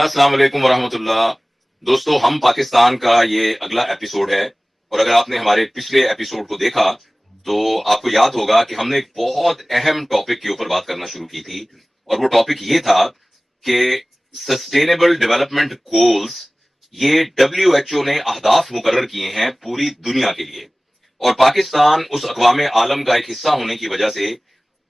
السلام علیکم ورحمۃ اللہ دوستو، ہم پاکستان کا یہ اگلا ایپیسوڈ ہے، اور اگر آپ نے ہمارے پچھلے ایپیسوڈ کو دیکھا تو آپ کو یاد ہوگا کہ ہم نے ایک بہت اہم ٹاپک کے اوپر بات کرنا شروع کی تھی، اور وہ ٹاپک یہ تھا کہ سسٹینیبل ڈیولپمنٹ گولز، یہ WHO نے اہداف مقرر کیے ہیں پوری دنیا کے لیے، اور پاکستان اس اقوام عالم کا ایک حصہ ہونے کی وجہ سے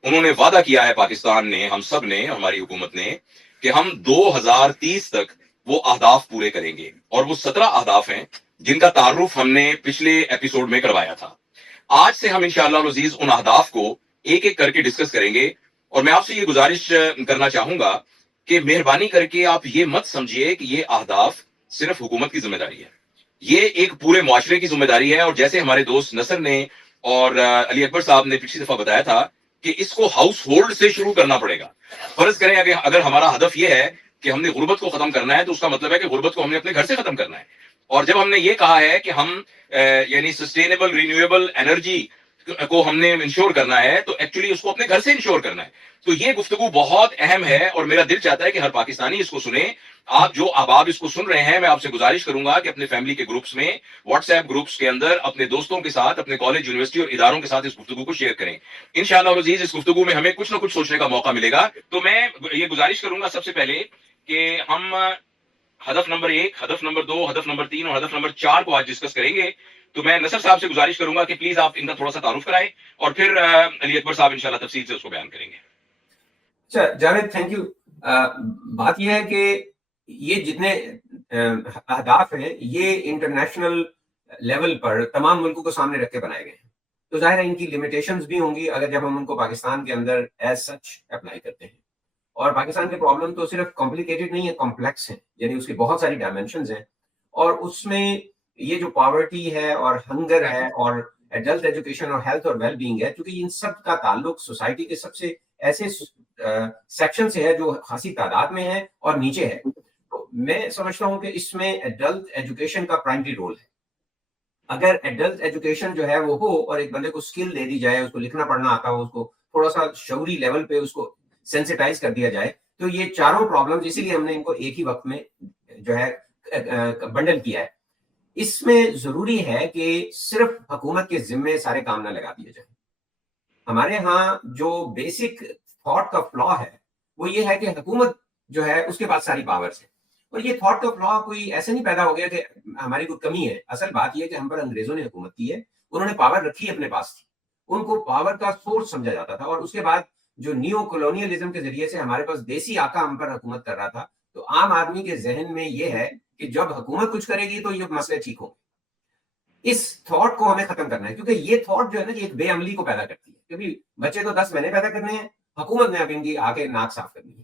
انہوں نے وعدہ کیا ہے، پاکستان نے، ہم سب نے، ہماری حکومت نے، کہ ہم 2030 تک وہ اہداف پورے کریں گے، اور وہ 17 اہداف ہیں جن کا تعارف ہم نے پچھلے ایپیسوڈ میں کروایا تھا۔ آج سے ہم انشاءاللہ العزیز ان اہداف کو ایک ایک کر کے ڈسکس کریں گے، اور میں آپ سے یہ گزارش کرنا چاہوں گا کہ مہربانی کر کے آپ یہ مت سمجھیے کہ یہ اہداف صرف حکومت کی ذمہ داری ہے، یہ ایک پورے معاشرے کی ذمہ داری ہے۔ اور جیسے ہمارے دوست نصر نے اور علی اکبر صاحب نے پچھلی دفعہ بتایا تھا کہ اس کو ہاؤس ہولڈ سے شروع کرنا پڑے گا۔ فرض کریں اگر ہمارا ہدف یہ ہے کہ ہم نے غربت کو ختم کرنا ہے، تو اس کا مطلب ہے کہ غربت کو ہم نے اپنے گھر سے ختم کرنا ہے۔ اور جب ہم نے یہ کہا ہے کہ ہم یعنی سسٹینیبل رینیویبل انرجی کو ہم نے انشور کرنا ہے، تو ایکچولی اس کو اپنے گھر سے انشور کرنا ہے۔ تو یہ گفتگو بہت اہم ہے، اور میرا دل چاہتا ہے کہ ہر پاکستانی اس کو سنے۔ آپ جو احباب اس کو سن رہے ہیں، میں آپ سے گزارش کروں گا کہ اپنے فیملی کے گروپس میں، واٹس ایپ گروپس کے اندر، اپنے دوستوں کے ساتھ، اپنے کالج، یونیورسٹی اور اداروں کے ساتھ اس گفتگو کو شیئر کریں۔ انشاءاللہ العزیز اس گفتگو میں ہمیں کچھ نہ کچھ سوچنے کا موقع ملے گا۔ تو میں یہ گزارش کروں گا سب سے پہلے کہ ہم ہدف نمبر 1، ہدف نمبر 2، ہدف نمبر 3 اور ہدف نمبر 4 کو آج ڈسکس کریں گے۔ تو میں نصر صاحب سے گزارش کروں گا کہ پلیز آپ ان کا تھوڑا سا تعارف کرائیں، اور پھر علی اکبر صاحب انشاءاللہ تفصیل سے اس کو بیان کریں گے۔ اچھا جاوید، تھینک یو۔ بات یہ ہے کہ یہ جتنے اہداف ہیں یہ انٹرنیشنل لیول پر تمام ملکوں کو سامنے رکھ کے بنائے گئے ہیں، تو ظاہر ہے ان کی لمیٹیشنز بھی ہوں گی اگر جب ہم ان کو پاکستان کے اندر ایز سچ اپلائی کرتے ہیں۔ اور پاکستان کے پرابلم تو صرف کمپلیکیٹڈ نہیں ہے، کمپلیکس ہیں، یعنی اس کی بہت ساری ڈائمینشنز ہیں، اور اس میں یہ جو پاورٹی ہے اور ہنگر ہے اور ایڈلٹ ایجوکیشن اور ہیلتھ اور ویل بینگ ہے، کیونکہ ان سب کا تعلق سوسائٹی کے سب سے ایسے سیکشن سے ہے جو خاصی تعداد میں ہے اور نیچے ہے۔ تو میں سمجھتا ہوں کہ اس میں ایڈلٹ ایجوکیشن کا پرائمری رول ہے۔ اگر ایڈلٹ ایجوکیشن جو ہے وہ ہو اور ایک بندے کو سکل دے دی جائے، اس کو لکھنا پڑھنا آتا ہو، اس کو تھوڑا سا شعوری لیول پہ اس کو سینسٹائز کر دیا جائے، تو یہ چاروں پرابلمز، اسی لیے ہم نے ان کو ایک ہی وقت میں جو ہے بنڈل کیا ہے۔ اس میں ضروری ہے کہ صرف حکومت کے ذمے سارے کام نہ لگا دیے جائیں۔ ہمارے ہاں جو بیسک تھاٹ کا فلا ہے وہ یہ ہے کہ حکومت جو ہے اس کے پاس ساری پاورز ہیں، اور یہ تھاٹ کا فلا کوئی ایسے نہیں پیدا ہو گیا کہ ہماری کوئی کمی ہے۔ اصل بات یہ ہے کہ ہم پر انگریزوں نے حکومت کی ہے، انہوں نے پاور رکھی اپنے پاس تھی، ان کو پاور کا سورس سمجھا جاتا تھا، اور اس کے بعد جو نیو کولونیلزم کے ذریعے سے ہمارے پاس دیسی آقا ہم پر حکومت کر رہا تھا، تو عام آدمی کے ذہن میں یہ ہے کہ جب حکومت کچھ کرے گی تو یہ مسئلے ٹھیک ہوں گے۔ اس تھاٹ کو ہمیں ختم کرنا ہے، کیونکہ یہ تھاٹ جو ہے نا یہ ایک بے عملی کو پیدا کرتی ہے، کیونکہ بچے تو 10 مہینے پیدا کرنے ہیں، حکومت نے اب ان کی آگے ناک صاف کرنی ہے،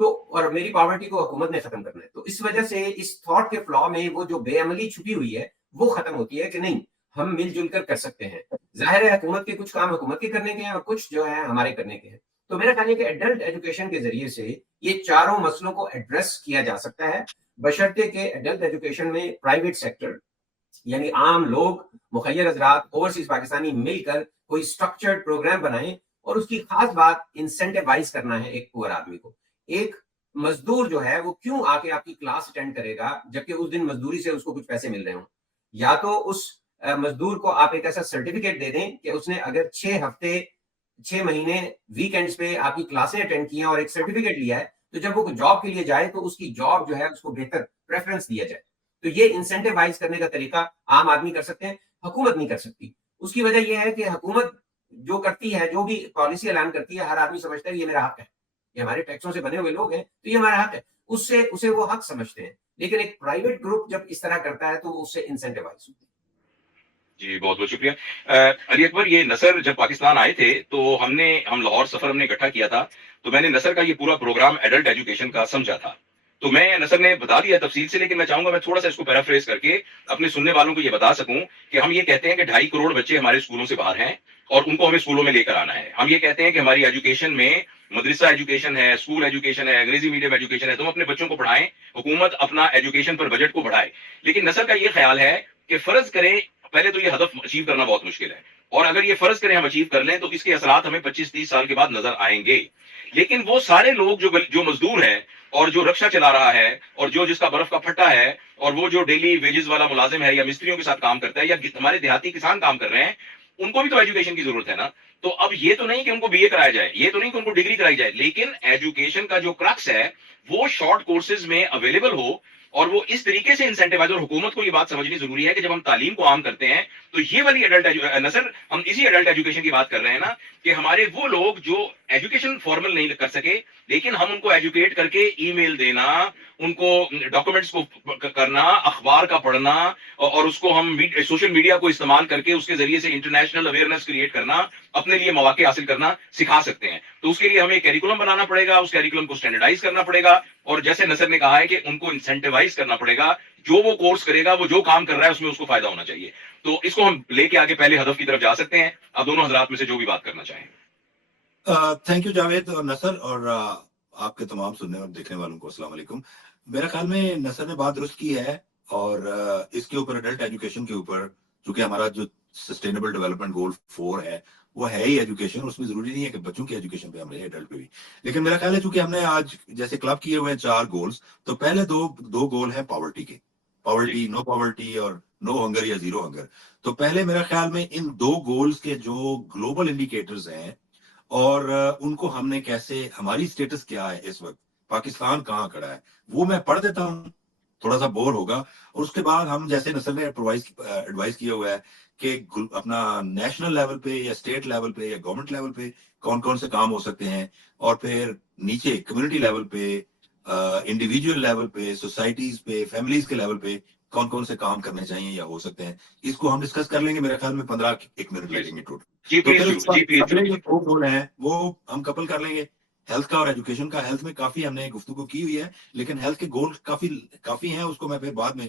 تو اور میری پاورٹی کو حکومت نے ختم کرنا ہے۔ تو اس وجہ سے اس تھاٹ کے فلا میں وہ جو بے عملی چھپی ہوئی ہے وہ ختم ہوتی ہے کہ نہیں، ہم مل جل کر سکتے ہیں۔ ظاہر ہے حکومت کے کچھ کام حکومت کے کرنے کے ہیں اور کچھ جو ہے ہمارے کرنے کے ہیں۔ تو میرا خیال ہے کہ ایڈلٹ ایجوکیشن کے ذریعے سے یہ چاروں مسئلوں کو ایڈریس کیا جا سکتا ہے، بشرطے کہ ایڈلٹ ایجوکیشن میں پرائیویٹ سیکٹر یعنی عام لوگ، مخیر حضرات، اوورسیز پاکستانی مل کر کوئی اسٹرکچرڈ پروگرام بنائیں، اور اس کی خاص بات انسینٹیوائز کرنا ہے ایک پور آدمی کو۔ ایک مزدور جو ہے وہ کیوں آ کے آپ کی کلاس اٹینڈ کرے گا جبکہ اس دن مزدوری سے اس کو کچھ پیسے مل رہے ہوں؟ یا تو اس مزدور کو آپ ایک ایسا سرٹیفکیٹ دے دیں کہ اس نے اگر 6 ہفتے 6 مہینے ویکینڈز پہ آپ کی کلاسیں اٹینڈ کی ہیں اور ایک سرٹیفکیٹ لیا ہے، تو جب وہ جاب کے لیے جائے تو اس کی جاب جو ہے اس کو بہتر پریفرنس دیا جائے۔ تو یہ انسینٹیوائز کرنے کا طریقہ عام آدمی کر سکتے ہیں، حکومت نہیں کر سکتی۔ اس کی وجہ یہ ہے کہ حکومت جو کرتی ہے، جو بھی پالیسی اعلان کرتی ہے، ہر آدمی سمجھتا ہے یہ میرا حق ہے، یہ ہمارے ٹیکسوں سے بنے ہوئے لوگ ہیں تو یہ ہمارا حق ہے، اسے وہ حق سمجھتے ہیں۔ لیکن ایک پرائیویٹ گروپ جب اس طرح کرتا ہے تو اس سے انسینٹیوائز ہوتی ہے۔ جی بہت بہت شکریہ علی اکبر۔ یہ نصر جب پاکستان آئے تھے تو ہم لاہور سفر ہم نے اکٹھا کیا تھا، تو میں نے نصر کا یہ پورا پروگرام ایڈلٹ ایجوکیشن کا سمجھا تھا، تو میں نصر نے بتا دیا تفصیل سے، لیکن میں چاہوں گا میں تھوڑا سا اس کو پیرافریز کر کے اپنے سننے والوں کو یہ بتا سکوں کہ ہم یہ کہتے ہیں کہ 2.5 کروڑ بچے ہمارے اسکولوں سے باہر ہیں اور ان کو ہمیں اسکولوں میں لے کر آنا ہے۔ ہم یہ کہتے ہیں کہ ہماری ایجوکیشن میں مدرسہ ایجوکیشن ہے، اسکول ایجوکیشن ہے، انگریزی میڈیم ایجوکیشن ہے، تم اپنے بچوں کو پڑھائیں، حکومت اپنا ایجوکیشن پر بجٹ کو بڑھائے۔ لیکن نصر کا یہ خیال ہے کہ فرض کریں، پہلے تو یہ ہدف اچیو کرنا بہت مشکل ہے، اور اگر یہ فرض کریں ہم اچیو کر لیں تو اس کے اثرات ہمیں 25-30 سال کے بعد نظر آئیں گے. لیکن وہ سارے لوگ جو مزدور ہیں اور جو رکشہ چلا رہا ہے اور جس کا برف کا پھٹا ہے اور وہ جو ڈیلی ویجز والا ملازم ہے یا مستریوں کے ساتھ کام کرتا ہے یا ہمارے دیہاتی کسان کام کر رہے ہیں, ان کو بھی تو ایجوکیشن کی ضرورت ہے نا. تو اب یہ تو نہیں کہ ان کو بی اے کرایا جائے, یہ تو نہیں کہ ان کو ڈگری کرائی جائے, لیکن ایجوکیشن کا جو کرکس ہے وہ شارٹ کورسز میں اویلیبل ہو اور وہ اس طریقے سے انسینٹیوائز. اور حکومت کو یہ بات سمجھنی ضروری ہے کہ جب ہم تعلیم کو عام کرتے ہیں تو یہ والی نصر ہم اسی ایڈلٹ ایجوکیشن کی بات کر رہے ہیں نا, کہ ہمارے وہ لوگ جو ایجوکیشن فارمل نہیں کر سکے لیکن ہم ان کو ایجوکیٹ کر کے ای میل دینا, ان کو ڈاکومنٹس کو کرنا, اخبار کا پڑھنا, اور اس کو ہم سوشل میڈیا کو استعمال کر کے اس کے ذریعے سے انٹرنیشنل اویئرنیس کریٹ کرنا, اپنے لیے مواقع حاصل کرنا سکھا سکتے ہیں. تو اس کے لیے ہمیں کیریکولم بنانا پڑے گا, اس کیریکولم کو اسٹینڈرڈائز کرنا پڑے گا, اور جیسے نصر نے کہا ہے کہ ان کو انسینٹیوائز کرنا پڑے گا. جو وہ کورس کرے گا, وہ جو کام کر رہا ہے اس میں اس کو فائدہ ہونا چاہیے. تو اس کو ہم لے کے آگے پہلے ہدف کی طرف جا سکتے ہیں. اب دونوں حضرات میں سے جو بھی بات کرنا چاہیں. تھینک یو جاوید اور نصر, اور آپ کے تمام سننے اور دیکھنے والوں کو السلام علیکم. میرا خیال میں نصر نے بات درست کی ہے, اور اس کے اوپر ایڈلٹ ایجوکیشن کے اوپر, چونکہ ہمارا جو سسٹینیبل ڈیولپمنٹ گول 4 ہے وہ ہے ہی ایجوکیشن. اس میں ضروری نہیں ہے کہ بچوں کی ایجوکیشن پہ ہم رہے, ایڈلٹ پہ بھی. لیکن میرا خیال ہے چونکہ ہم نے آج جیسے کلب کیے ہوئے ہیں 4 گولز, تو پہلے دو گول ہیں پاورٹی کے, پاورٹی, نو پاورٹی اور نو ہنگر یا زیرو ہنگر. تو پہلے میرا خیال میں ان 2 گولز کے جو گلوبل انڈیکیٹرز ہیں اور ان کو ہم نے کیسے, ہماری سٹیٹس کیا ہے اس وقت, پاکستان کہاں کھڑا ہے, وہ میں پڑھ دیتا ہوں, تھوڑا سا بور ہوگا. اور اس کے بعد ہم جیسے نصر نے ایڈوائز کیا ہوا ہے کہ اپنا نیشنل لیول پہ یا اسٹیٹ لیول پہ یا گورنمنٹ لیول پہ کون کون سے کام ہو سکتے ہیں, اور پھر نیچے کمیونٹی لیول پہ, انڈیویجول لیول پہ, سوسائٹیز پہ, فیملیز کے لیول پہ کون کون سے کام کرنے چاہیے یا ہو سکتے ہیں. اس کو ہم ڈسکس کر لیں گے. میرے خیال میں 15 منٹ لگیں گے ٹوٹل. تو پھر اگلے جو 2 گول ہیں وہ ہم کپل کر لیں گے, ہیلتھ کا اور ایجوکیشن کا. ہیلتھ میں کافی ہم نے گفتگو کی ہوئی ہے, لیکن ہیلتھ کے گول کافی ہیں. اس کو میں پھر بعد میں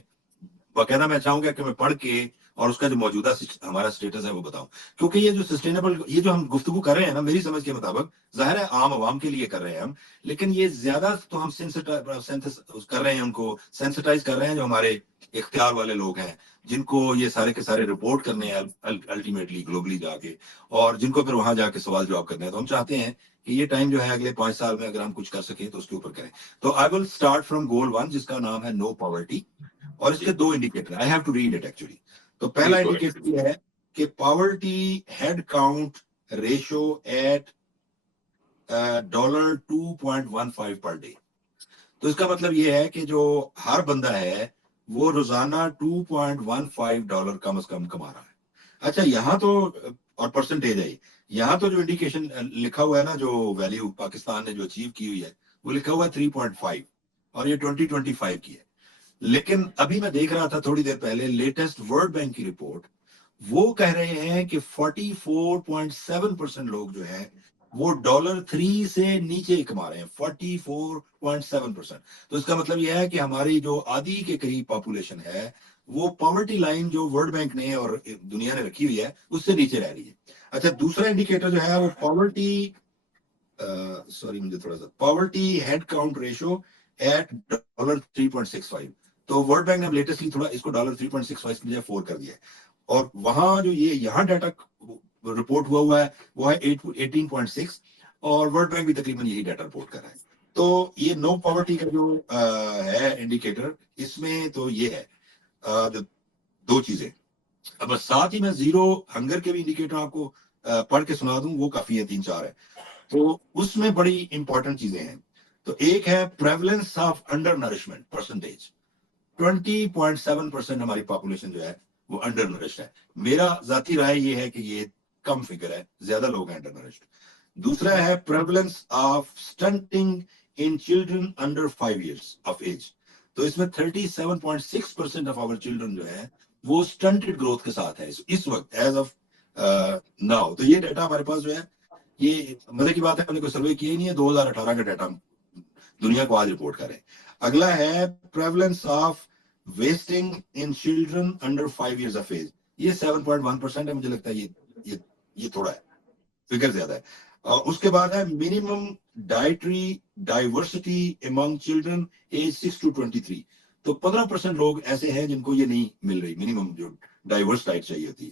باقاعدہ میں چاہوں گا کہ میں پڑھ کے اور اس کا جو موجودہ ہمارا سٹیٹس ہے وہ بتاؤں. کیونکہ یہ جو سسٹینیبل, یہ جو ہم گفتگو کر رہے ہیں نا, میری سمجھ کے مطابق ظاہر ہے عام عوام کے لیے کر رہے ہیں ہم, لیکن یہ زیادہ تو ہم کر رہے ہیں, ان کو سینسٹائز کر رہے ہیں جو ہمارے اختیار والے لوگ ہیں, جن کو یہ سارے کے سارے رپورٹ کرنے ہیں الٹیمیٹلی گلوبلی جا کے, اور جن کو پھر وہاں جا کے سوال جواب کرنے ہیں. تو ہم چاہتے ہیں کہ یہ ٹائم جو ہے اگلے 5 سال میں اگر ہم کچھ کر سکیں تو اس کے اوپر کریں. تو آئی ول اسٹارٹ فرام گول 1 جس کا نام ہے نو پاورٹی, اور اس کے 2 indicator, I have to read it actually. تو پہلا انڈیکیٹر یہ ہے کہ poverty head count ratio at $2.15 per day. تو اس کا مطلب یہ ہے کہ جو ہر بندہ ہے وہ روزانہ $2.15 کم از کم کما رہا ہے. اچھا یہاں تو, اور پرسنٹیج ہے یہاں تو جو انڈیکیشن لکھا ہوا ہے نا, جو ویلیو پاکستان نے جو اچیو کی ہوئی ہے وہ لکھا ہوا ہے 3.5, اور یہ 2025 کی ہے. لیکن ابھی میں دیکھ رہا تھا تھوڑی دیر پہلے لیٹسٹ ورلڈ بینک کی رپورٹ, وہ کہہ رہے ہیں کہ 44.7% لوگ جو ہیں وہ $3 سے نیچے کما رہے ہیں, 44.7%. تو اس کا مطلب یہ ہے کہ ہماری جو آدھی کے قریب پاپولیشن ہے وہ پاورٹی لائن جو ورلڈ بینک نے اور دنیا نے رکھی ہوئی ہے اس سے نیچے رہ رہی ہے. اچھا دوسرا انڈیکیٹر جو ہے وہ poverty head count ratio at $3.65. تو ورلڈ بینک نے لیٹسٹلی تھوڑا اس کو $3.65 کی جگہ 4 کر دیا ہے, اور وہاں جو یہ یہاں ڈیٹا رپورٹ ہوا ہے وہ ہے 18.6, اور ورلڈ بینک بھی تقریباً یہی ڈیٹا رپورٹ کر رہا ہے. تو یہ نو پاورٹی کا جو ہے انڈیکیٹر, اس میں تو یہ ہے جو 2 چیزیں. اب ساتھ ہی میں زیرو ہنگر کے بھی انڈیکیٹر آپ کو پڑھ کے سنا دوں, وہ کافی ہے, 3-4 ہے. تو اس میں بڑی امپورٹنٹ چیزیں ہیں. تو ایک ہے prevalence of under nourishment percentage, 20.7% ہماری پاپولیشن جو ہے وہ انڈر نرشڈ ہے. میرا ذاتی رائے یہ ہے کہ یہ کم فگر ہے, زیادہ لوگ ہیں انڈر نرشڈ. دوسرا ہے prevalence of stunting in children under 5 years of age. تو اس میں 37.6% آف آور چلڈرن جو ہے وہ سٹنٹڈ گروتھ کے ساتھ ہے اس وقت ایز آف ناؤ. تو یہ ڈیٹا ہمارے پاس جو ہے, یہ مزے کی بات ہے, ہم نے کوئی سروے کیا ہی نہیں ہے, 2018 کا ڈیٹا دنیا کو آج رپورٹ کریں. اگلا ہے prevalence of wasting in children under 5 years of age. یہ 7.1% ہے. مجھے لگتا ہے یہ تھوڑا ہے, فگر زیادہ ہے. اس کے بعد ہے minimum dietary diversity among children age 6 to 23. تو 15% لوگ ایسے ہیں جن کو یہ نہیں مل رہی, منیمم جو ڈائیورس ڈائٹ چاہیے ہوتی ہے.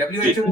WHO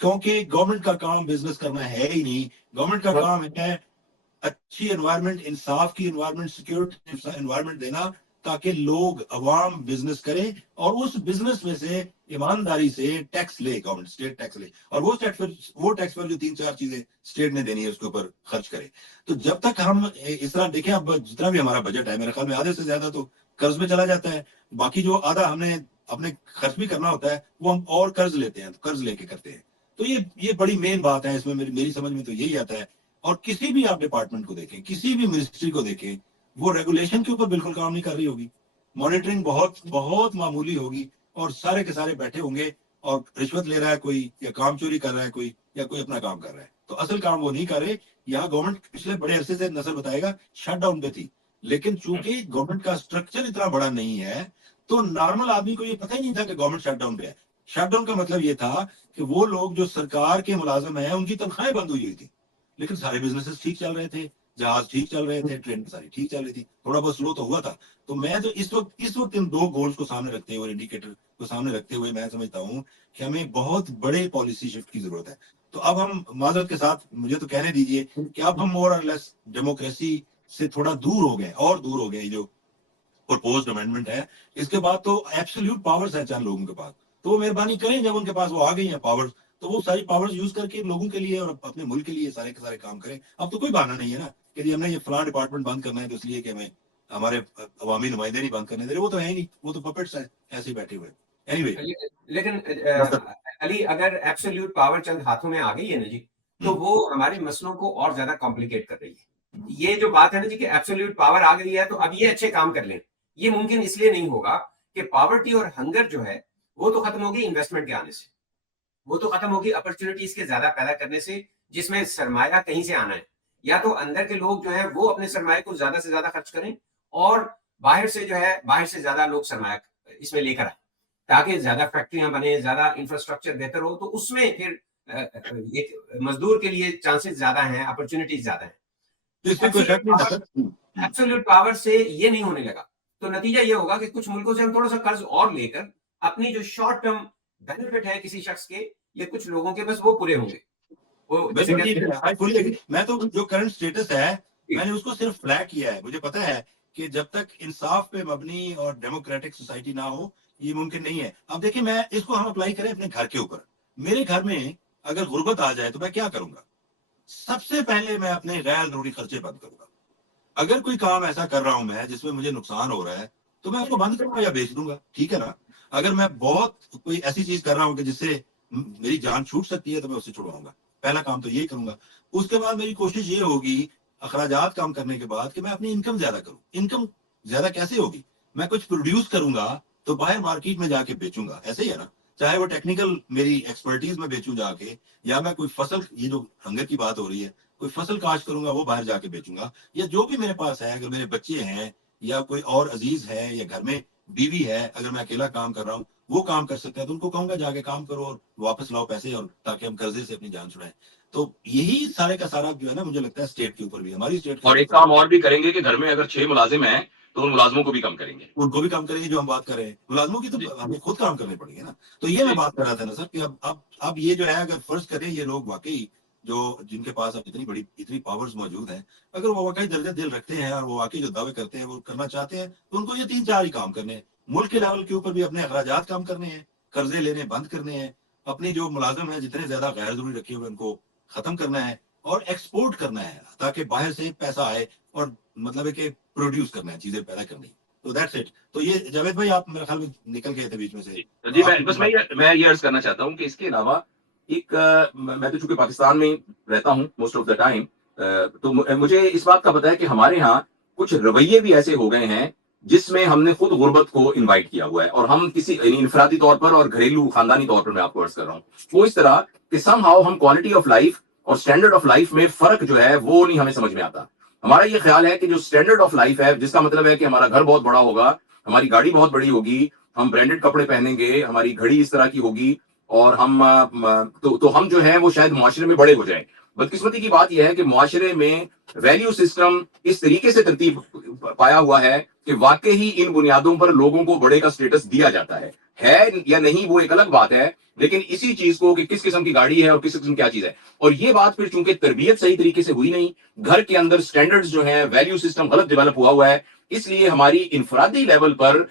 کیونکہ گورنمنٹ کا کام بزنس کرنا ہے ہی نہیں. گورنمنٹ کا کام ہے اچھی انوائرمنٹ, انصاف کی انوائرمنٹ, سیکورٹی انوائرمنٹ دینا, تاکہ لوگ عوام بزنس کریں اور اس بزنس میں سے ایمانداری سے ٹیکس لے, گورنمنٹ اسٹیٹ ٹیکس لے, اور وہ ٹیکس پر جو 3-4 چیزیں اسٹیٹ نے دینی ہے اس کے اوپر خرچ کرے. تو جب تک ہم اس طرح دیکھیں, اب جتنا بھی ہمارا بجٹ ہے میرے خیال میں آدھے سے زیادہ تو قرض میں چلا جاتا ہے, باقی جو آدھا ہم نے اپنے خرچ بھی کرنا ہوتا ہے وہ ہم اور قرض لیتے ہیں, قرض لے کے کرتے ہیں. تو یہ بڑی مین بات ہے اس میں, میری سمجھ میں تو یہی آتا ہے. اور کسی بھی آپ ڈپارٹمنٹ کو دیکھیں, کسی بھی منسٹری کو دیکھیں, وہ ریگولیشن کے اوپر بالکل کام نہیں کر رہی ہوگی, مانیٹرنگ بہت بہت معمولی ہوگی, اور سارے کے سارے بیٹھے ہوں گے اور رشوت لے رہا ہے کوئی, یا کام چوری کر رہا ہے کوئی, یا کوئی اپنا کام کر رہا ہے. تو اصل کام وہ نہیں کر رہے. یہاں گورنمنٹ پچھلے بڑے عرصے سے نظر بتائے گا شٹ ڈاؤن پہ تھی, لیکن چونکہ گورنمنٹ کا اسٹرکچر اتنا بڑا نہیں ہے تو نارمل آدمی کو یہ پتہ ہی نہیں تھا کہ گورنمنٹ شٹ ڈاؤن پہ ہے. شٹ ڈاؤن کا مطلب یہ تھا کہ وہ لوگ جو سرکار کے ملازم ہیں ان کی تنخواہیں بند ہوئی تھی, لیکن سارے بزنسز ٹھیک چل رہے تھے, جہاز ٹھیک چل رہے تھے, ٹرین ساری ٹھیک چل رہی تھی, تھوڑا بہت سلو تو ہوا تھا. تو میں تو اس وقت ان 2 گولز کو سامنے رکھتے ہوئے, انڈیکیٹر کو سامنے رکھتے ہوئے میں سمجھتا ہوں کہ ہمیں بہت بڑے پالیسی شفٹ کی ضرورت ہے. تو اب ہم معذرت کے ساتھ مجھے تو کہنے دیجئے کہ اب ہم مور اور لیس ڈیموکریسی سے تھوڑا دور ہو گئے, اور دور ہو گئے. جو پرپوزڈ امینڈمنٹ ہے اس کے بعد تو ایبسلیوٹ پاورز ہیں چند لوگوں کے پاس, تو وہ مہربانی کریں جب ان کے پاس وہ آ گئی ہیں پاورز, تو وہ ساری پاورز یوز کر کے لوگوں کے لیے اور اپنے ملک کے لیے سارے کے سارے کام کریں. اب تو کوئی بہانہ نہیں ہے نا کہ ہم نے یہ فلاں ڈپارٹمنٹ بند کرنا ہے تو اس لیے کہ ہمیں ہمارے عوامی نمائندے نہیں بند کرنے دے رہے, وہ تو ہے ہی نہیں, وہ تو پپٹس ہیں ایسے ہی بیٹھے ہوئے. اینی لیکن علی, اگر ایبسولوٹ پاور چند ہاتھوں میں آ گئی ہے نا جی, تو وہ ہمارے مسئلوں کو اور زیادہ کمپلیکیٹ کر رہی ہے. یہ جو بات ہے نا جی کہ ایبسولوٹ پاور آ گئی ہے تو اب یہ اچھے کام کر لیں, یہ ممکن اس لیے نہیں ہوگا کہ پاورٹی اور ہنگر جو ہے وہ تو ختم ہوگی انویسٹمنٹ کے آنے سے, وہ تو ختم ہوگی اپرچونٹیز کے زیادہ پیدا کرنے سے, جس میں سرمایہ کہیں سے آنا ہے. یا تو اندر کے لوگ جو ہے وہ اپنے سرمایہ کو زیادہ سے زیادہ خرچ کریں, اور باہر سے جو ہے باہر سے زیادہ لوگ سرمایہ اس میں لے کر آئیں, تاکہ زیادہ فیکٹریاں بنے, زیادہ انفراسٹرکچر بہتر ہو. تو اس میں پھر ایک مزدور کے لیے چانسز زیادہ ہیں, اپرچونٹیز زیادہ ہیں. ایبسولوٹ پاور سے یہ نہیں ہونے لگا تو نتیجہ یہ ہوگا کہ کچھ ملکوں سے ہم تھوڑا سا قرض اور لے کر اپنی جو شارٹ ٹرم بینیفٹ ہے کسی شخص کے یا کچھ لوگوں کے, بس وہ پورے ہوں گے. میں تو جو کرنٹ سٹیٹس ہے میں نے اس کو صرف فلیگ کیا ہے. مجھے پتا ہے کہ جب تک انصاف پہ مبنی اور ڈیموکریٹک سوسائٹی نہ ہو یہ ممکن نہیں ہے. اب دیکھیں, میں اس کو ہم اپلائی کریں اپنے گھر کے اوپر. میرے گھر میں اگر غربت آ جائے تو میں کیا کروں گا؟ سب سے پہلے میں اپنے غیر ضروری خرچے بند کروں گا. اگر کوئی کام ایسا کر رہا ہوں میں جس میں مجھے نقصان ہو رہا ہے تو میں اس کو بند کروں گا یا بیچ دوں گا, ٹھیک ہے نا. اگر میں بہت کوئی ایسی چیز کر رہا ہوں کہ جس سے میری جان چھوٹ سکتی ہے تو میں اسے چھڑواؤں گا. پہلا کام تو یہی کروں گا. اس کے بعد میری کوشش یہ ہوگی اخراجات کام کرنے کے بعد کہ میں اپنی انکم زیادہ کروں. انکم زیادہ کیسے ہوگی؟ میں کچھ پروڈیوس کروں گا تو باہر مارکیٹ میں جا کے بیچوں گا, ایسے ہی ہے نا. چاہے وہ ٹیکنیکل میری ایکسپرٹیز میں بیچوں جا کے, یا میں کوئی فصل, یہ جو ہنگر کی بات ہو رہی ہے, کوئی فصل کاشت کروں گا وہ باہر جا کے بیچوں گا. یا جو بھی میرے پاس ہے, اگر میرے بچے ہیں یا کوئی اور عزیز ہے یا گھر میں بیوی ہے, اگر میں اکیلا کام کر رہا ہوں وہ کام کر سکتا ہے تو ان کو کہوں گا جا کے کام کرو اور واپس لاؤ پیسے, اور تاکہ ہم قرضے سے اپنی جان چھڑائیں. تو یہی سارے کا سارا جو ہے نا, مجھے لگتا ہے اسٹیٹ کے اوپر بھی, ہماری اسٹیٹ, اور ایک کام اور بھی کریں گے کہ گھر میں اگر 6 ملازم ہیں تو ان ملازموں کو بھی کم کریں گے, ان کو بھی کام کریں گے. جو ہم بات کر رہے ہیں ملازموں کی تو ہمیں خود کام کرنے پڑیں گے نا. تو یہ میں بات کر رہا تھا نا سر کہ اب یہ جو ہے, اگر فرض کریں یہ لوگ واقعی جو جن کے پاس اب اتنی پاورز موجود ہیں, اگر وہ واقعی درجہ دل رکھتے ہیں اور وہ واقعی جو دعوے کرتے ہیں وہ کرنا چاہتے ہیں, تو ان کو یہ 3-4 ہی کام کرنے ہیں. ملک کے لیول کے اوپر بھی اپنے اخراجات کام کرنے ہیں, قرضے لینے بند کرنے ہیں, اپنی جو ملازم ہیں جتنے زیادہ غیر ضروری رکھے ہوئے ان کو ختم کرنا ہے, اور ایکسپورٹ کرنا ہے تاکہ باہر سے پیسہ آئے, اور مطلب ہے کہ پروڈیوس کرنا ہے, چیزیں پیدا کرنی. تو دیٹس اٹ. تو یہ جاوید بھائی آپ میرے خیال میں نکل گئے تھے بیچ میں سے. جی میں یہ عرض کرنا چاہتا ہوں کہ اس کے علاوہ ایک, میں تو چونکہ پاکستان میں رہتا ہوں موسٹ آف دا ٹائم, تو مجھے اس بات کا پتا ہے کہ ہمارے ہاں کچھ رویے بھی ایسے ہو گئے ہیں جس میں ہم نے خود غربت کو انوائٹ کیا ہوا ہے, اور ہم کسی انفرادی طور پر اور گھریلو خاندانی طور پر میں آپ کو عرض کر رہا ہوں, وہ اس طرح کہ سم ہاؤ ہم کوالٹی آف لائف اور اسٹینڈرڈ آف لائف میں فرق جو ہے وہ نہیں ہمیں سمجھ میں آتا. ہمارا یہ خیال ہے کہ جو اسٹینڈرڈ آف لائف ہے, جس کا مطلب ہے کہ ہمارا گھر بہت بڑا ہوگا, ہماری گاڑی بہت بڑی ہوگی, ہم برانڈڈ کپڑے پہنیں گے, ہماری گھڑی اس طرح کی ہوگی, اور ہم تو ہم جو ہیں وہ شاید معاشرے میں بڑے ہو جائیں. بدقسمتی کی بات یہ ہے کہ معاشرے میں ویلیو سسٹم اس طریقے سے ترتیب پایا ہوا ہے کہ واقعی ان بنیادوں پر لوگوں کو بڑے کا سٹیٹس دیا جاتا ہے. ہے یا نہیں وہ ایک الگ بات ہے, لیکن اسی چیز کو کہ کس قسم کی گاڑی ہے اور کس قسم کیا چیز ہے, اور یہ بات پھر چونکہ تربیت صحیح طریقے سے ہوئی نہیں, گھر کے اندر سٹینڈرڈز جو ہیں, ویلیو سسٹم غلط ڈیولپ ہوا ہے, اس لیے ہماری انفرادی لیول پر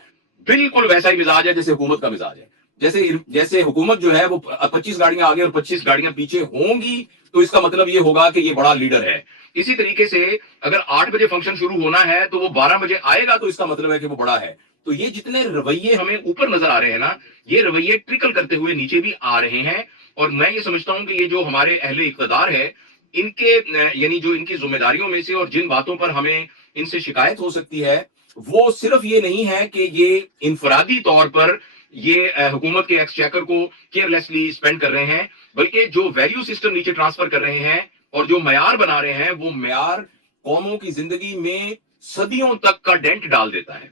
بالکل ویسا ہی مزاج ہے جیسے حکومت کا مزاج ہے. جیسے حکومت جو ہے وہ 25 گاڑیاں آگے اور 25 گاڑیاں پیچھے ہوں گی تو اس کا مطلب یہ ہوگا کہ یہ بڑا لیڈر ہے. اسی طریقے سے اگر 8 بجے فنکشن شروع ہونا ہے تو وہ 12 بجے آئے گا تو اس کا مطلب ہے کہ وہ بڑا ہے. تو یہ جتنے رویے ہمیں اوپر نظر آ رہے ہیں نا, یہ رویے ٹرکل کرتے ہوئے نیچے بھی آ رہے ہیں. اور میں یہ سمجھتا ہوں کہ یہ جو ہمارے اہل اقتدار ہے, ان کے یعنی جو ان کی ذمہ داریوں میں سے اور جن باتوں پر ہمیں ان سے شکایت ہو سکتی ہے, وہ صرف یہ نہیں ہے کہ یہ انفرادی طور پر یہ حکومت کے ایکسچیکر کو کیئرلیسلی اسپینڈ کر رہے ہیں, بلکہ جو ویلیو سسٹم نیچے ٹرانسفر کر رہے ہیں اور جو معیار بنا رہے ہیں, وہ معیار قوموں کی زندگی میں صدیوں تک کا ڈینٹ ڈال دیتا ہے.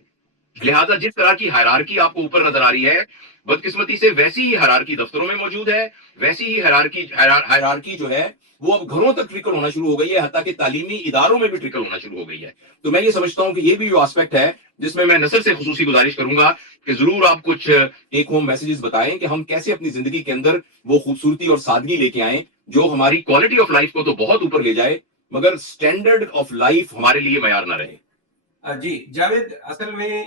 لہذا جس طرح کی ہائرارکی آپ کو اوپر نظر آ رہی ہے, بدقسمتی سے ویسی ہی ہائرارکی دفتروں میں موجود ہے, ویسی ہی ہائرارکی جو ہے وہ اب گھروں تک ٹرکل ہونا شروع ہو گئی ہے, حتیٰ کہ تعلیمی اداروں میں بھی ٹرکل ہونا شروع ہو گئی ہے. تو میں یہ سمجھتا ہوں کہ یہ بھی جو آسپیکٹ ہے جس میں نصر سے خصوصی گزارش کروں گا کہ ضرور آپ کچھ ٹیک ہوم میسیجز بتائیں کہ ہم کیسے اپنی زندگی کے اندر وہ خوبصورتی اور سادگی لے کے آئیں جو ہماری کوالٹی آف لائف کو تو بہت اوپر لے جائے, مگر اسٹینڈرڈ آف لائف ہمارے لیے معیار نہ رہے. جی جاوید, اصل میں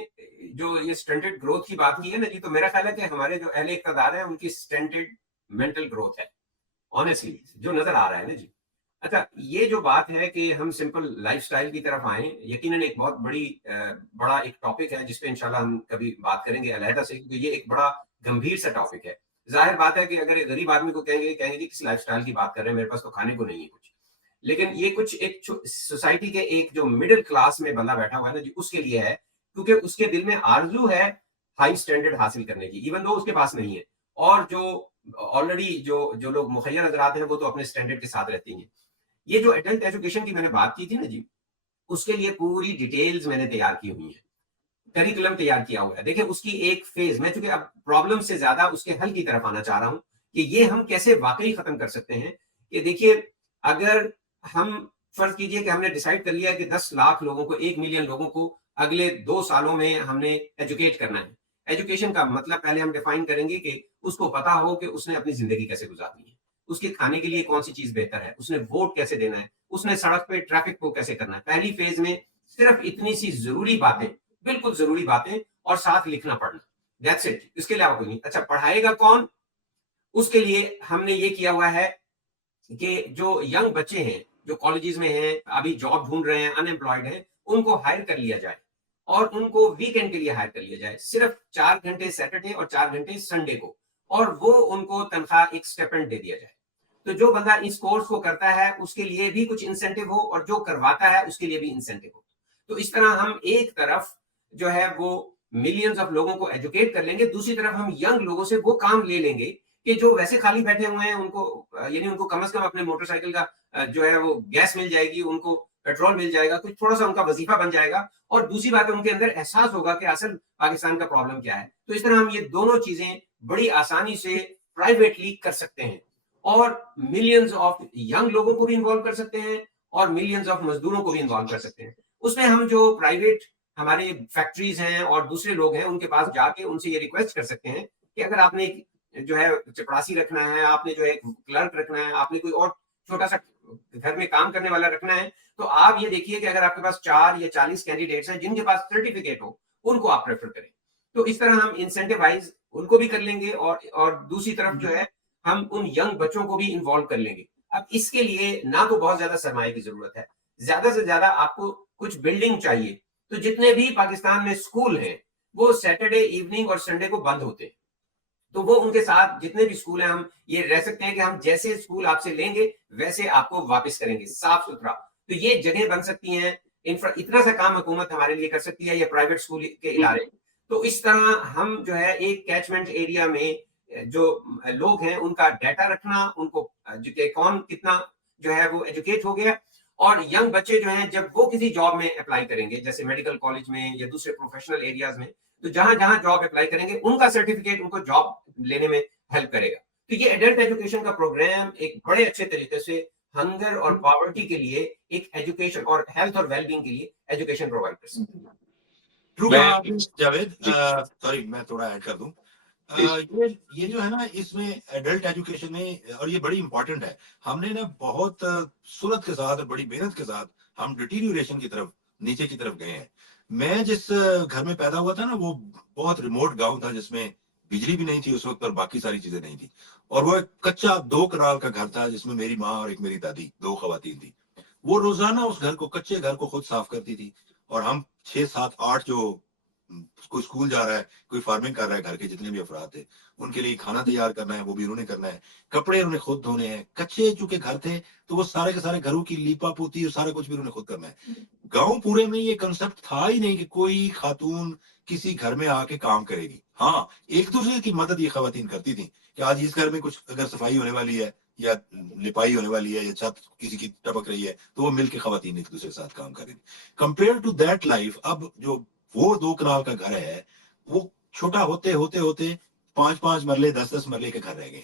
جو یہ سٹینڈرڈ گروتھ کی بات کی ہے نا جی, تو میرا خیال ہے کہ ہمارے جو اہل اقتدار ہیں ان کی سٹینڈرڈ مینٹل گروتھ ہے, آنیسٹلی جو نظر آ رہا ہے نا جی. اچھا, یہ جو بات ہے کہ ہم سمپل لائف سٹائل کی طرف آئیں, یقیناً ایک بہت بڑا ایک ٹاپک ہے جس پہ انشاءاللہ ہم کبھی بات کریں گے علیحدہ سے, کیونکہ یہ ایک بڑا گمبھیر سا ٹاپک ہے. ظاہر بات ہے کہ اگر ایک غریب آدمی کو کہیں گے جی کس لائف سٹائل کی بات کر رہے ہیں, میرے پاس تو کھانے کو نہیں ہے کچھ, لیکن یہ کچھ ایک سوسائٹی کے ایک جو مڈل کلاس میں بندہ بیٹھا ہوا ہے نا جی, اس کے لیے ہے, کیونکہ اس کے دل میں آرزو ہے ہائی سٹینڈرڈ حاصل کرنے کی, ایون دو اس کے پاس نہیں ہے. اور جو آلریڈی جو لوگ مخیر حضرات ہیں وہ تو اپنے سٹینڈرڈ کے ساتھ رہتے ہیں. یہ جو ایڈلٹ ایجوکیشن کی میں نے بات کی تھی نا جی, اس کے لیے پوری ڈیٹیلز میں نے تیار کی ہوئی ہیں, کریکولم تیار کیا ہوا ہے. دیکھیں اس کی ایک فیز میں, چونکہ اب پرابلم سے زیادہ اس کے حل کی طرف آنا چاہ رہا ہوں کہ یہ ہم کیسے واقعی ختم کر سکتے ہیں. کہ دیکھیے, اگر ہم فرض کیجئے کہ ہم نے ڈیسائیڈ کر لیا کہ 10 لاکھ لوگوں کو, 1 ملین لوگوں کو اگلے 2 سالوں میں ہم نے ایجوکیٹ کرنا ہے. ایجوکیشن کا مطلب پہلے ہم ڈیفائن کریں گے کہ اس کو پتا ہو کہ اس نے اپنی زندگی کیسے گزارنی ہے, اس کے کھانے کے لیے کون سی چیز بہتر ہے, اس نے ووٹ کیسے دینا ہے, اس نے سڑک پہ ٹریفک کو کیسے کرنا ہے. پہلی فیز میں صرف اتنی سی ضروری باتیں, بالکل ضروری باتیں, اور ساتھ لکھنا پڑھنا, دیٹس اٹ, اس کے علاوہ کوئی نہیں. اچھا, پڑھائے گا کون؟ اس کے لیے ہم نے یہ کیا ہوا ہے کہ جو ینگ بچے ہیں جو کالجز میں ہیں, ابھی جاب ڈھونڈ رہے ہیں, ان ایمپلائڈ ہیں, ان کو ہائر کر لیا جائے اور ان کو ویکینڈ کے لیے ہائر کر لیا جائے, صرف 4 گھنٹے سیٹرڈے اور 4 گھنٹے سنڈے کو, اور وہ ان کو تنخواہ ایک اسٹیپنڈ دے دیا جائے. تو جو بندہ اس کورس کو کرتا ہے اس کے لیے بھی کچھ انسینٹیو ہو, اور جو کرواتا ہے اس کے لیے بھی انسینٹیو ہو. تو اس طرح ہم ایک طرف جو ہے وہ ملینز آف لوگوں کو ایجوکیٹ کر لیں گے, دوسری طرف ہم ینگ لوگوں سے وہ کام لے لیں گے کہ جو ویسے خالی بیٹھے ہوئے ہیں, ان کو یعنی ان کو کم از کم اپنے موٹر سائیکل کا جو ہے وہ گیس مل جائے گی, ان کو پیٹرول مل جائے گا, کچھ تھوڑا سا ان کا وظیفہ بن جائے گا, اور دوسری بات ان کے اندر احساس ہوگا کہ اصل پاکستان کا پرابلم کیا ہے. تو اس طرح ہم یہ دونوں چیزیں بڑی آسانی سے پرائیویٹلی کر سکتے ہیں, اور ملینز آف ینگ لوگوں کو بھی انوالو کر سکتے ہیں, اور ملینز آف مزدوروں کو بھی انوالو کر سکتے ہیں. اس میں ہم جو پرائیویٹ ہمارے فیکٹریز ہیں اور دوسرے لوگ ہیں, ان کے پاس جا کے ان سے یہ ریکویسٹ کر سکتے ہیں کہ اگر آپ نے جو ہے چپڑاسی رکھنا ہے, آپ نے جو ہے کلرک رکھنا ہے, آپ نے کوئی اور چھوٹا سا گھر میں کام کرنے والا رکھنا ہے, تو آپ یہ دیکھیے کہ اگر آپ کے پاس 4 یا 40 کینڈیڈیٹس ہیں جن کے پاس سرٹیفکیٹ ہو, ان کو آپ پریفر کریں. تو اس طرح ہم انسینٹیوائز ان کو بھی کر لیں گے, اور دوسری طرف جو ہے ہم ان ینگ بچوں کو بھی انوالو کر لیں گے. اب اس کے لیے نہ تو بہت زیادہ سرمایہ کی ضرورت ہے, زیادہ سے زیادہ آپ کو کچھ بلڈنگ چاہیے. تو جتنے بھی پاکستان میں اسکول ہیں وہ سیٹرڈے ایوننگ اور سنڈے کو بند ہوتے ہیں, تو وہ ان کے ساتھ جتنے بھی اسکول ہیں ہم یہ رہ سکتے ہیں کہ ہم جیسے اسکول آپ سے لیں گے ویسے آپ کو واپس کریں گے, صاف ستھرا. تو یہ جگہ بن سکتی ہیں, اتنا سا کام حکومت ہمارے لیے کر سکتی ہے, یا پرائیویٹ اسکول کے ادارے. تو اس طرح ہم جو ہے ایک کیچمنٹ ایریا میں جو لوگ ہیں ان کا ڈیٹا رکھنا, ان کو کون کتنا جو ہے وہ ایجوکیٹ ہو گیا, اور ینگ بچے جو ہیں جب وہ کسی جاب میں اپلائی کریں گے, جیسے میڈیکل کالج میں یا دوسرے پروفیشنل ایریاز میں, تو جہاں جہاں جاب اپلائی کریں گے ان کا سرٹیفکیٹ ان کو جاب لینے میں ہیلپ کرے گا. تو یہ ایڈلٹ ایجوکیشن کا پروگرام ایک بڑے اچھے طریقے سے ہنگر اور پاورٹی کے لیے ایک ایجوکیشن, اور ہیلتھ اور ویل بینگ کے لیے ایجوکیشن پرووائڈ کر سکتے ہیں. جاوید, سوری میں تھوڑا ایڈ کر دوں. یہ جو ہے نا اس میں ایڈلٹ ایجوکیشن میں، اور یہ بڑی امپورٹنٹ ہے، ہم نے نا بہت صورت کے ساتھ اور بڑی محنت کے ساتھ ہم ڈیٹیریوریشن کی طرف، نیچے کی طرف گئے ہیں. میں جس گھر میں پیدا ہوا تھا نا، وہ بہت ریموٹ گاؤں تھا، جس میں بجلی بھی نہیں تھی اس وقت اور باقی ساری چیزیں نہیں تھی. اور وہ ایک کچا 2 کنال کا گھر تھا، جس میں میری ماں اور ایک میری دادی، 2 خواتین تھی. وہ روزانہ اس گھر کو، کچے گھر کو خود صاف کرتی تھی. اور ہم 6 7 8 جو کوئی اسکول جا رہا ہے، کوئی فارمنگ کر رہا ہے، گھر کے جتنے بھی افراد تھے ان کے لیے کھانا تیار کرنا ہے، وہ بھی انہوں نے کرنا ہے. کپڑے انہوں نے خود دھونے ہیں. کچے چونکہ گھر تھے تو وہ سارے کے سارے گھروں کی لیپا پوتی اور سارا کچھ بھی انہوں نے خود کرنا ہے. گاؤں پورے میں یہ کنسپٹ تھا ہی نہیں کہ کوئی خاتون کسی گھر میں آ کے کام کرے گی. ہاں، ایک دوسرے کی مدد یہ خواتین کرتی تھیں کہ آج اس گھر میں کچھ اگر صفائی ہونے والی ہے یا لپائی ہونے والی ہے یا چھت کسی کی ٹپک رہی ہے تو وہ مل کے خواتین ایک دوسرے کے ساتھ کام کریں گی. کمپیئر ٹو دیٹ لائف، اب جو وہ 2 کنال کا گھر ہے، وہ چھوٹا ہوتے ہوتے ہوتے 5 مرلے 10 مرلے کے گھر رہ گئے،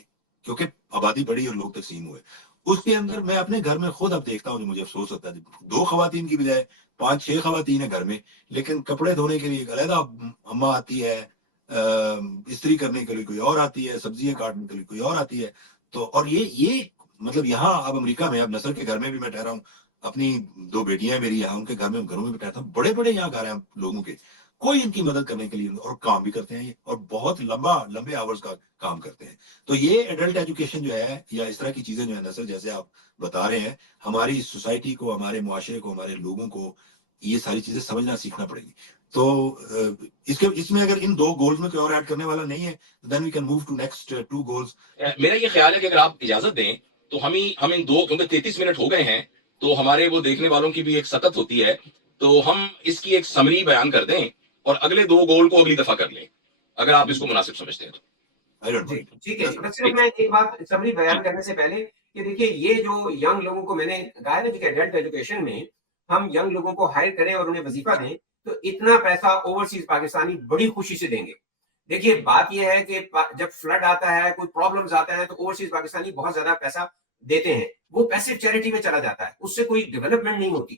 کیونکہ آبادی بڑی اور لوگ تقسیم ہوئے. اس کے اندر میں اپنے گھر میں خود اب دیکھتا ہوں جو مجھے افسوس ہوتا ہے، 2 خواتین کی بجائے 5 6 خواتین ہیں گھر میں، لیکن کپڑے دھونے کے لیے ایک علیحدہ اماں آتی ہے، استری کرنے کے لیے کوئی اور آتی ہے، سبزیاں کاٹنے کے لیے کوئی اور آتی ہے. تو اور یہ مطلب یہاں اب امریکہ میں، اب نصر کے گھر میں بھی میں ٹھہرا ہوں، اپنی 2 بیٹیاں میری یہاں، ان کے گھر میں بھی ٹھہرتا ہوں. بڑے بڑے یہاں گھر ہیں لوگوں کے، کوئی ان کی مدد کرنے کے لیے، اور کام بھی کرتے ہیں یہ، اور بہت لمبے آورز کا کام کرتے ہیں. تو یہ ایڈلٹ ایجوکیشن جو ہے یا اس طرح کی چیزیں جو ہے نصر، جیسے آپ بتا رہے ہیں، ہماری سوسائٹی کو، ہمارے معاشرے کو، ہمارے لوگوں کو یہ ساری چیزیں سمجھنا سیکھنا پڑے گی. تو اس میں اگر ان 2 گولز میں کوئی اور ایڈ کرنے والا نہیں ہے، then we can move to next 2 goals. میرا یہ خیال ہے کہ اگر آپ اجازت دیں تو ہم ان 2، کیونکہ 33 منٹ ہو گئے ہیں تو ہمارے وہ دیکھنے والوں کی بھی ایک سکت ہوتی ہے، تو ہم اس کی ایک سمری بیان کر دیں اور اگلے 2 گول کو اگلی دفعہ کر لیں، اگر آپ اس کو مناسب سمجھتے ہیں تو. جی ٹھیک ہے. بس صرف میں ایک بات سمری بیان کرنے سے پہلے کہ دیکھیے، یہ جو ینگ لوگوں کو میں نے کہا ہے کہ ایڈلٹ ایجوکیشن میں ہم ینگ لوگوں کو ہائر کریں اور انہیں وظیفہ دیں، تو اتنا پیسہ اوورسیز پاکستانی بڑی خوشی سے دیں گے. دیکھیے بات یہ ہے کہ جب فلڈ آتا ہے، کوئی پرابلمز آتا ہے، تو اوورسیز پاکستانی بہت زیادہ پیسہ دیتے ہیں. وہ پیسے چیریٹی میں چلا جاتا ہے، اس سے کوئی ڈیولپمنٹ نہیں ہوتی.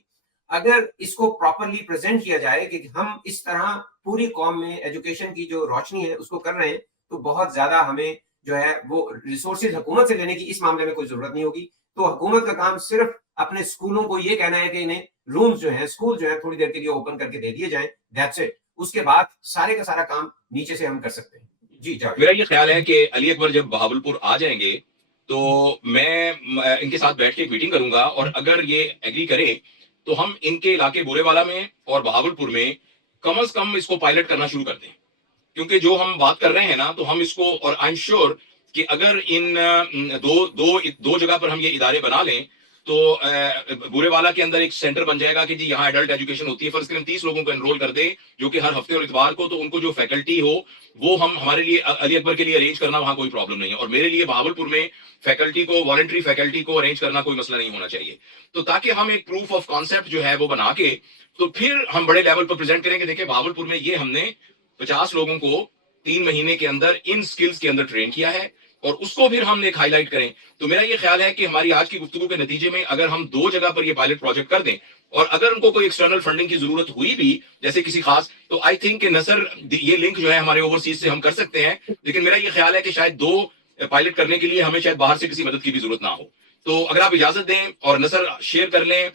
اگر اس کو پراپرلی پریزنٹ کیا جائے کہ ہم اس طرح پوری قوم میں ایجوکیشن کی جو روشنی ہے اس کو کر رہے ہیں، تو بہت زیادہ ہمیں جو ہے وہ ریسورسز حکومت سے لینے کی اس معاملے میں کوئی ضرورت نہیں ہوگی. تو حکومت کا کام صرف اپنے اسکولوں کو یہ کہنا ہے کہ انہیں رومز جو ہیں، اسکول جو ہے، تھوڑی دیر کے لیے اوپن کر کے دے دیے جائیں، دیٹس اٹ. اس کے بعد سارے کا سارا کام نیچے سے ہم کر سکتے ہیں. جی جاوید. میرا یہ خیال ہے کہ علی اکبر جب بہاولپور آ جائیں گے تو میں ان کے ساتھ بیٹھ کے ایک میٹنگ کروں گا، اور اگر یہ ایگری کریں تو ہم ان کے علاقے بورے والا میں اور بہاولپور میں کم از کم اس کو پائلٹ کرنا شروع کر دیں. کیونکہ جو ہم بات کر رہے ہیں نا، تو ہم اس کو، اور آئی ایم شیور کہ اگر ان دو جگہ پر ہم یہ ادارے بنا لیں تو بورے والا کے اندر ایک سینٹر بن جائے گا کہ جی یہاں ایڈلٹ ایجوکیشن ہوتی ہے. فرض کریں 30 لوگوں کو انرول کر دیں جو کہ ہر ہفتے اور اتوار کو، تو ان کو جو فیکلٹی ہو وہ ہم ہمارے لیے علی اکبر کے لیے ارینج کرنا وہاں کوئی پرابلم نہیں ہے، اور میرے لیے بہاولپور میں فیکلٹی کو، والنٹری فیکلٹی کو ارینج کرنا کوئی مسئلہ نہیں ہونا چاہیے. تو تاکہ ہم ایک پروف آف کانسیپٹ جو ہے وہ بنا کے تو پھر ہم بڑے لیول پر پریزنٹ کریں کہ دیکھیں بہاولپور میں یہ ہم نے 50 لوگوں کو 3 مہینے کے اندر ان سکلز کے اندر ٹرین کیا ہے، اور اس کو پھر ہم نے ایک ہائی لائٹ کریں. تو میرا یہ خیال ہے کہ ہماری آج کی گفتگو کے نتیجے میں اگر ہم 2 جگہ پر یہ پائلٹ پروجیکٹ کر دیں، اور اگر ان کو کوئی ایکسٹرنل فنڈنگ کی ضرورت ہوئی بھی جیسے کسی خاص، تو آئی تھنک کہ نصر یہ لنک جو ہے ہمارے اوورسیز سے ہم کر سکتے ہیں. لیکن میرا یہ خیال ہے کہ شاید 2 پائلٹ کرنے کے لیے ہمیں شاید باہر سے کسی مدد کی بھی ضرورت نہ ہو. تو اگر آپ اجازت دیں اور نصر شیئر کر لیں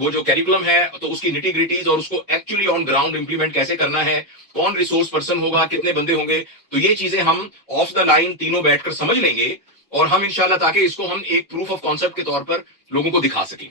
وہ جو کیریکولم ہے، تو اس کی نٹی گریٹیز اور اس کو ایکچولی آن گراؤنڈ امپلیمنٹ کیسے کرنا ہے، کون ریسورس پرسن ہوگا، کتنے بندے ہوں گے، تو یہ چیزیں ہم آف دا لائن تینوں بیٹھ کر سمجھ لیں گے، اور ہم انشاءاللہ تاکہ اس کو ہم ایک پروف آف کانسیپٹ کے طور پر لوگوں کو دکھا سکیں.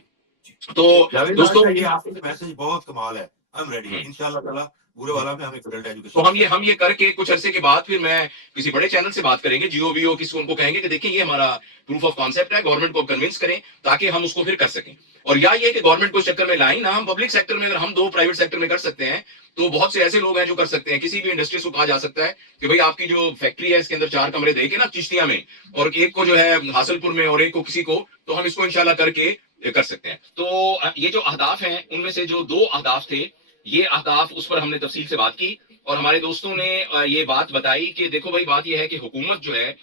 تو دوستوں، یہ آپ کا میسج بہت کمال ہے. آئی ایم ریڈی انشاءاللہ تعالی. بورے والا میں ہم ایک ایڈلٹ ایجوکیشن، تو ہم یہ کر کے کچھ عرصے کے بعد پھر میں کسی بڑے چینل سے بات کریں گے، جیو ویو کسی، ان کو کہیں گے کہ دیکھیں یہ ہمارا پروف آف کانسیپٹ ہے، گورنمنٹ کو کنونس کریں تاکہ ہم اس کو پھر کر سکیں. اور یا یہ کہ گورنمنٹ کو اس چکر میں لائیں نہ، ہم پبلک سیکٹر میں، اگر ہم 2 پرائیویٹ سیکٹر میں کر سکتے ہیں تو بہت سے ایسے لوگ ہیں جو کر سکتے ہیں. کسی بھی انڈسٹری کو کہا جا سکتا ہے کہ بھائی آپ کی جو فیکٹری ہے اس کے اندر 4 کمرے دے کے نا چشتیاں میں، اور ایک کو جو ہے حاصل پور میں اور ایک کو کسی کو، تو ہم اس کو انشاءاللہ کر کے کر سکتے ہیں. تو یہ جو اہداف ہیں ان میں سے جو 2 اہداف تھے، یہ اہداف اس پر ہم نے تفصیل سے بات کی، اور ہمارے دوستوں نے یہ بات بتائی کہ دیکھو بھائی بات یہ ہے کہ حکومت جو ہے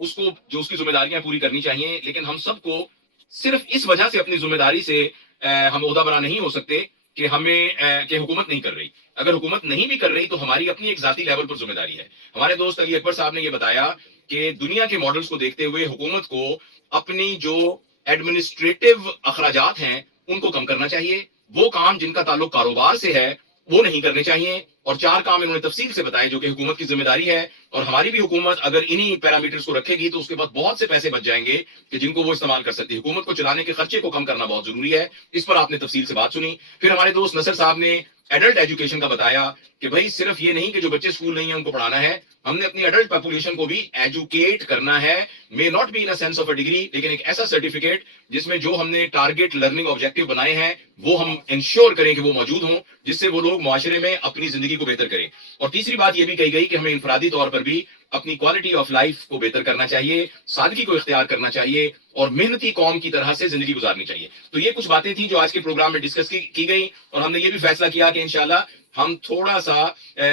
اس کو جو اس کی ذمہ داریاں پوری کرنی چاہیے، لیکن ہم سب کو صرف اس وجہ سے اپنی ذمہ داری سے ہم عہدہ برا نہیں ہو سکتے کہ حکومت نہیں کر رہی. اگر حکومت نہیں بھی کر رہی تو ہماری اپنی ایک ذاتی لیول پر ذمہ داری ہے. ہمارے دوست علی اکبر صاحب نے یہ بتایا کہ دنیا کے ماڈلز کو دیکھتے ہوئے حکومت کو اپنی جو ایڈمنسٹریٹو اخراجات ہیں ان کو کم کرنا چاہیے. وہ کام جن کا تعلق کاروبار سے ہے وہ نہیں کرنے چاہیے. اور 4 کام انہوں نے تفصیل سے بتائے جو کہ حکومت کی ذمہ داری ہے. اور ہماری بھی حکومت اگر انہی پیرامیٹرز کو رکھے گی تو اس کے بعد بہت سے پیسے بچ جائیں گے کہ جن کو وہ استعمال کر سکتی ہے. حکومت کو چلانے کے خرچے کو کم کرنا بہت ضروری ہے. اس پر آپ نے تفصیل سے بات سنی. پھر ہمارے دوست نصر صاحب نے ایڈلٹ ایجوکیشن کا بتایا کہ بھائی صرف یہ نہیں کہ جو بچے اسکول نہیں ہیں ان کو پڑھانا ہے, ہم نے اپنی ایڈلٹ پاپولیشن کو بھی ایجوکیٹ کرنا ہے. May not be in a sense of a degree, لیکن ایک ایسا سرٹیفکیٹ جس میں جو ہم نے ٹارگیٹ لرننگ آبجیکٹو بنائے ہیں وہ ہم انشور کریں کہ وہ موجود ہوں, جس سے وہ لوگ معاشرے میں اپنی زندگی کو بہتر کریں. اور تیسری بات یہ بھی کہی گئی کہ ہمیں انفرادی طور پر بھی اپنی کوالٹی آف لائف کو بہتر کرنا چاہیے, سادگی کو اختیار کرنا چاہیے اور محنتی قوم کی طرح سے زندگی گزارنی چاہیے. تو یہ کچھ باتیں تھیں جو آج کے پروگرام میں ڈسکس کی گئی, اور ہم نے یہ بھی فیصلہ کیا کہ انشاءاللہ ہم تھوڑا سا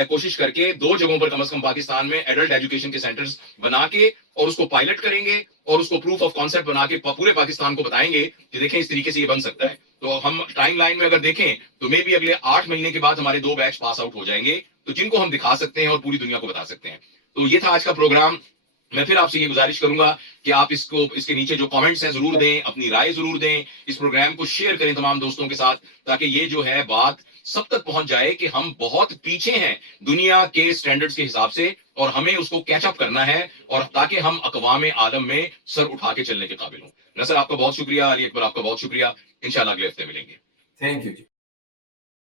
کوشش کر کے 2 جگہوں پر کم از کم پاکستان میں ایڈلٹ ایجوکیشن کے سینٹرز بنا کے اور اس کو پائلٹ کریں گے اور اس کو پروف آف کانسیپٹ بنا کے پورے پاکستان کو بتائیں گے کہ دیکھیں اس طریقے سے یہ بن سکتا ہے. تو ہم ٹائم لائن میں اگر دیکھیں تو مے بھی اگلے 8 مہینے کے بعد ہمارے 2 بیچ پاس آؤٹ ہو جائیں گے, تو جن کو ہم دکھا سکتے ہیں اور پوری دنیا کو بتا سکتے ہیں. تو یہ تھا آج کا پروگرام. میں پھر آپ سے یہ گزارش کروں گا کہ آپ اس کے نیچے جو کامنٹس ہیں ضرور دیں, اپنی رائے ضرور دیں, اس پروگرام کو شیئر کریں تمام دوستوں کے ساتھ تاکہ یہ جو ہے بات سب تک پہنچ جائے کہ ہم بہت پیچھے ہیں دنیا کے سٹینڈرڈز کے حساب سے اور ہمیں اس کو کیچ اپ کرنا ہے, اور تاکہ ہم اقوام عالم میں سر اٹھا کے چلنے کے قابل ہوں. نصر آپ کا بہت شکریہ, علی اکبر آپ کا بہت شکریہ. انشاءاللہ اگلے ہفتے ملیں گے. Thank you G.